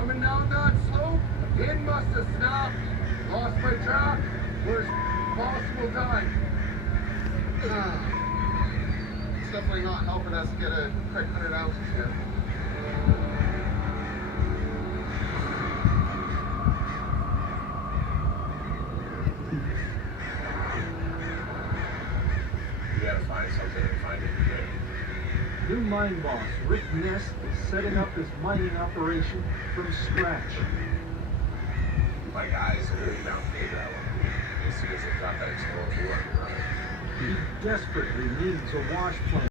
Coming down that slope, again must have stopped. Lost my track. Worst possible time. It's definitely not helping us get a quick 100 ounces here. We gotta find something and find it today. New mine boss Rick Ness is setting up his mining operation from scratch. My guys are really down to that one. As soon as they got that explosive, we were running. He desperately needs a wash plant.